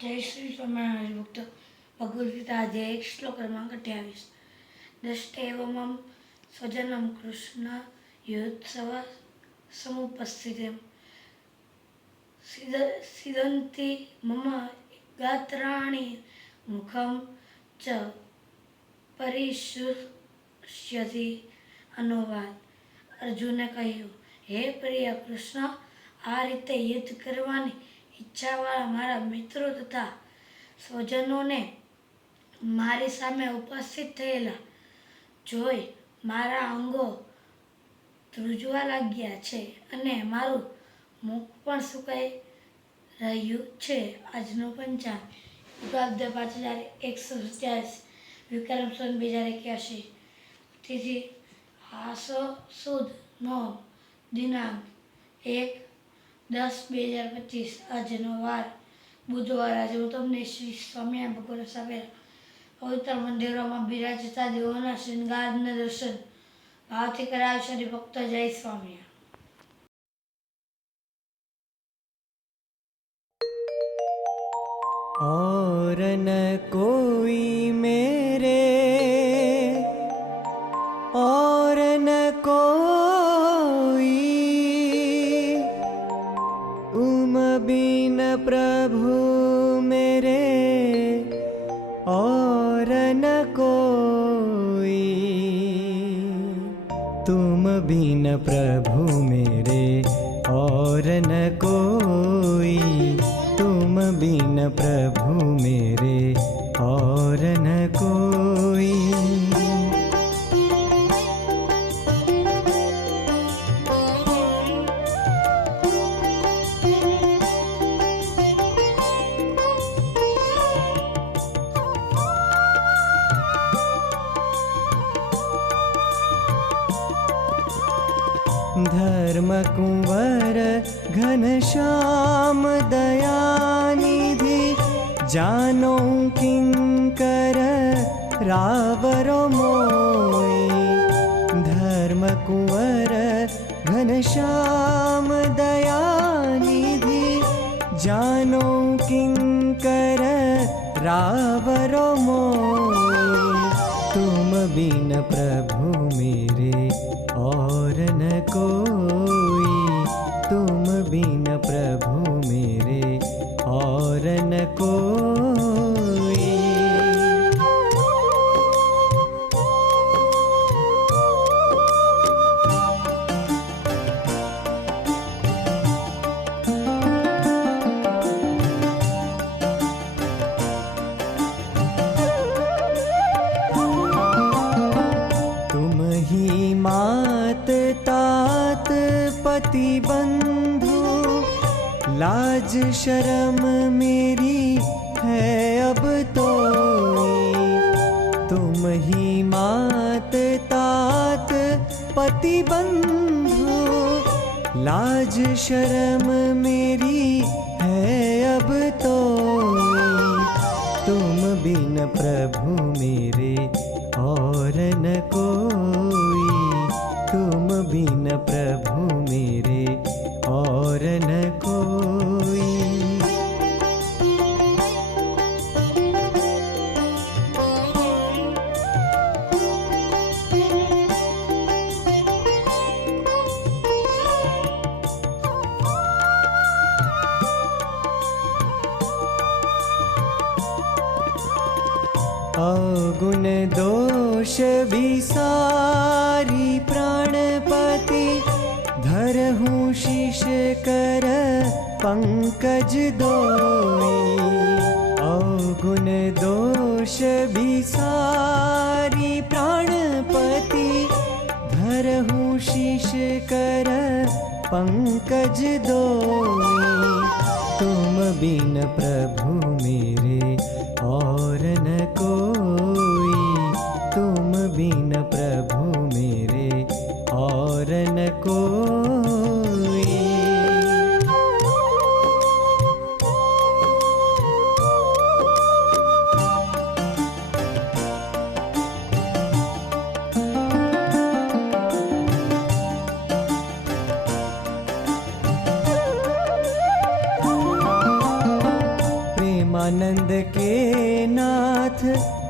जय श्री स्वामी भक्त भगवद्गीता अध्याय 1 श्लोक क्रमांक 28। दृष्टेव मम स्वजनम कृष्ण योत्सव समुपस्थितिम सिदन्ति मम गात्राणि मुखम च परिशुष्यति। अनुवाद। अर्जुने કહ્યું, હે પ્રિય કૃષ્ણ, આ રીતે યુદ્ધ કરવાની ઈચ્છાવાળા મારા મિત્રો તથા સ્વજનોને મારી સામે ઉપસ્થિત થયેલા જોઈ મારા અંગો ધ્રુજવા લાગ્યા છે અને મારું મુખ પણ સુકાઈ રહ્યું છે. આજનું પંચાંગ યુગાબ્દ 5127 વિક્રમ સંવત 2081 તિથિ આસો સુદ 9 દિનાંક 1-10-2025 આજનો વાર બુધવાર. આજે હું તમને શ્રી સ્વામિનારાયણ ભગવાન સામેલ પવિત્ર મંદિરોમાં બિરાજતા દેવોના શૃંગારના દર્શન ભાવથી કરાવશે. ભક્તો જય સ્વામિનારાયણ. और न कोई मेरे और न कोई उम बिन प्रभु मेरे और न कोई तुम बिन प्रभु मेरे और न कोई तुम बिन प्रभु मेरे और न कोई. धर्म कुंवर घनश्याम दयानिधि जानो किंकर रावरो मोई. धर्म कुंवर घनश्याम दयानिधि जानो किंकर रावरो मोई. तुम बिन प्रभु मेरे और न कोई तुम बिन प्रभु मेरे और न कोई. तुम ही मात तात पति बंधु लाज शर्म मेरी है अब तो. तुम ही मात तात पति बंधु लाज शर्म मेरी है अब तो. तुम बिन प्रभु मेरे और न कोई तुम बिन प्रभु मेरे और न कोई. अवगुण दोष विसारी प्राणपति धरहूँ शीश कर पंकज दोई. अवगुण दोष विसारी प्राणपति धरहूँ शीश कर पंकज दोई. तुम बिन प्रभु मेरे और न कोई तुम बिन प्रभु मेरे और न कोई. प्रेमानंद के नाथ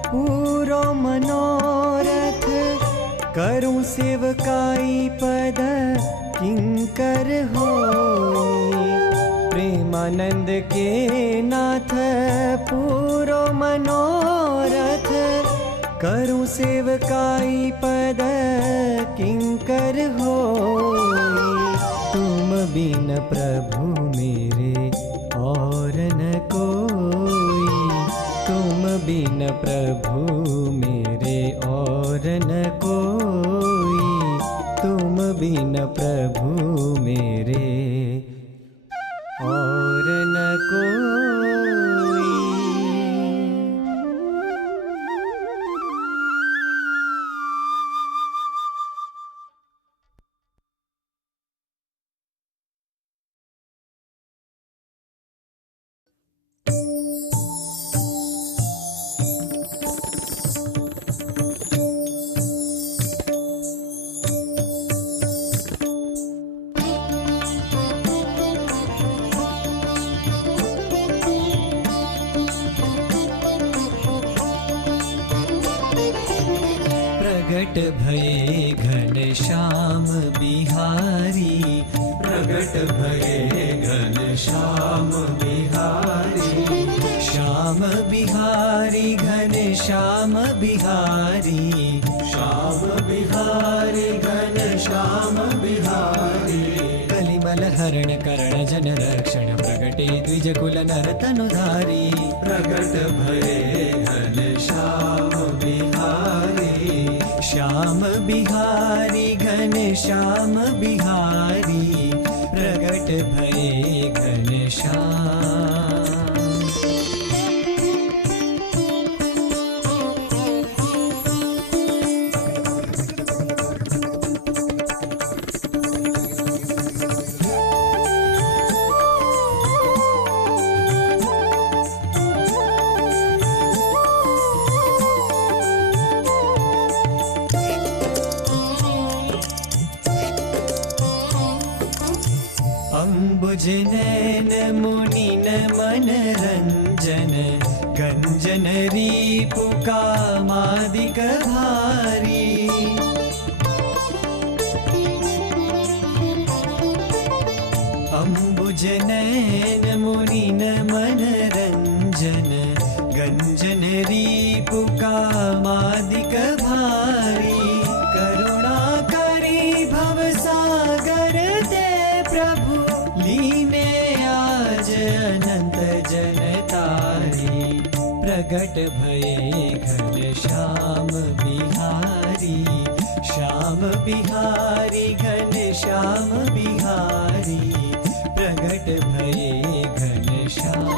पूरो मनोरथ, करूं सेवकाई पद किंकर होई। प्रेमानंद के नाथ पूरो मनोरथ, करूं सेवकाई पद किंकर होई। तुम बिन प्रभु मेरे और न कोई, तुम बिन प्रभु मेरे और न कोई, तुम बिन प्रभु मेरे और न कोई। प्रगट भये घनश्याम बिहारी, प्रगट भये घनश्याम बिहारी, श्याम बिहारी घनश्याम बिहारी, श्याम बिहारी घनश्याम बिहारी। कलिमल हरण करण जन रक्षण, प्रगटे द्विज कुल नर तनुधारी। प्रगट भये घनश्याम बिहारी, श्याम बिहारी घनश्याम बिहारी, प्रगट भये घनश्याम। अंबुज नैन मुनिन मन रंजन, गंजन रीपु कामादिक भारी। अंबुज नैन मुनिन मन रंजन, गंजन रीपु कामादिक भारी। करुणा करी भव सागर ते प्रभु, लीने आज अनंत जन तारी। प्रगट भये घनश्याम बिहारी, श्याम बिहारी घनश्याम बिहारी, प्रगट भये घनश्याम।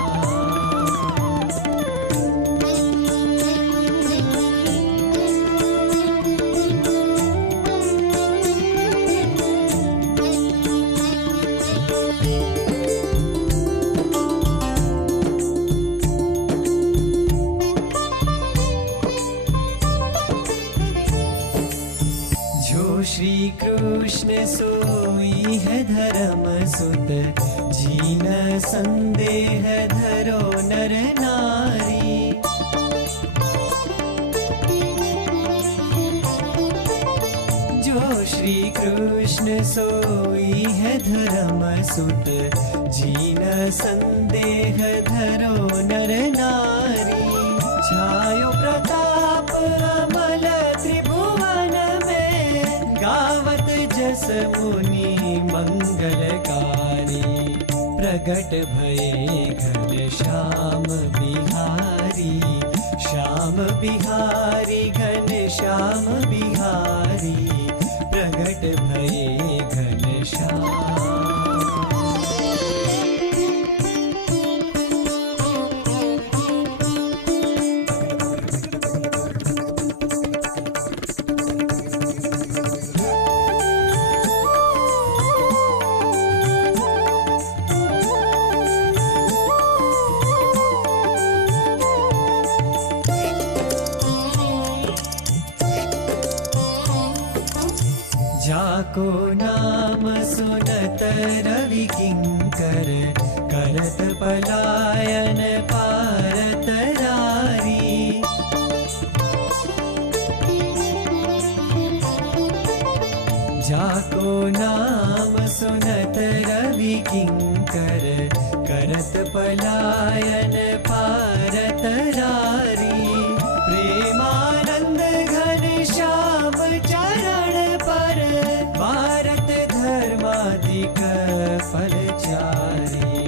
श्री कृष्ण सोई है धर्म सुत, जीन संदेह धरो नर नारी। जो श्री कृष्ण सोई है धर्म सुत, जीन संदेह धरो नर नारी। छायो प्रताप अमल त्रिभुवन में, गावत जस मुनि मंगलकारी। प्रगट भये घनश्याम बिहारी, श्याम बिहारी घनश्याम बिहारी, प्रगट भये घनश्याम। जाको नाम सुनत रवि किंकर, करत पलायन पार सुनत रवि किंकर करत पलायन पारत रारी प्रेमानंद घन श्याम चरण पर भारत धर्माधिक फलचारी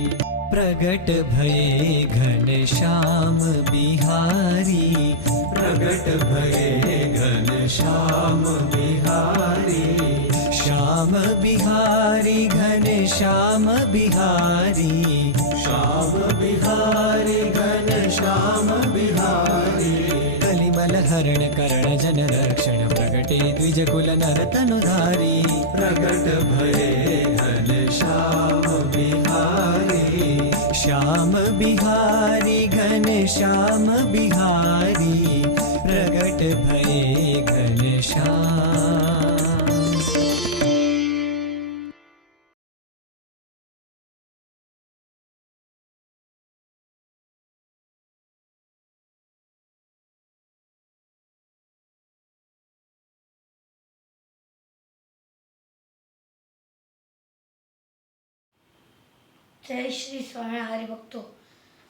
प्रगट भये घन श्याम बिहारी प्रगट भये घन श्याम बिहारी श्याम बिहारी घन श्याम बिहारी श्याम बिहारी घन श्याम बिहारी कलिमल हरण करण जन रक्षण प्रगटे द्विज कुल नरतनुधारी प्रगट भये घन श्याम बिहारी श्याम बिहारी घन श्याम बिहारी प्रगट भये घन श्याम। જય શ્રી સ્વામિનારાયણ હરિભક્તો,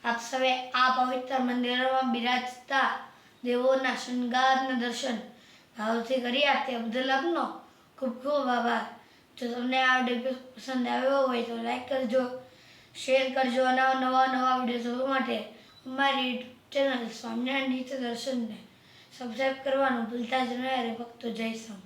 આપ સૌએ આ પવિત્ર મંદિરોમાં બિરાજતા દેવોના શૃંગારના દર્શન ભાવથી કર્યા તે બદલ આપનો ખૂબ ખૂબ આભાર. જો તમને આ વિડીયો પસંદ આવ્યો હોય તો લાઈક કરજો, શેર કરજો અને નવા વિડીયો જોવા માટે અમારી યુટ્યુબ ચેનલ સ્વામિનારાયણ નિત્ય દર્શનને સબસ્ક્રાઈબ કરવાનું ભૂલતા જ નહીં હરિભક્તો. જય સ્વામી.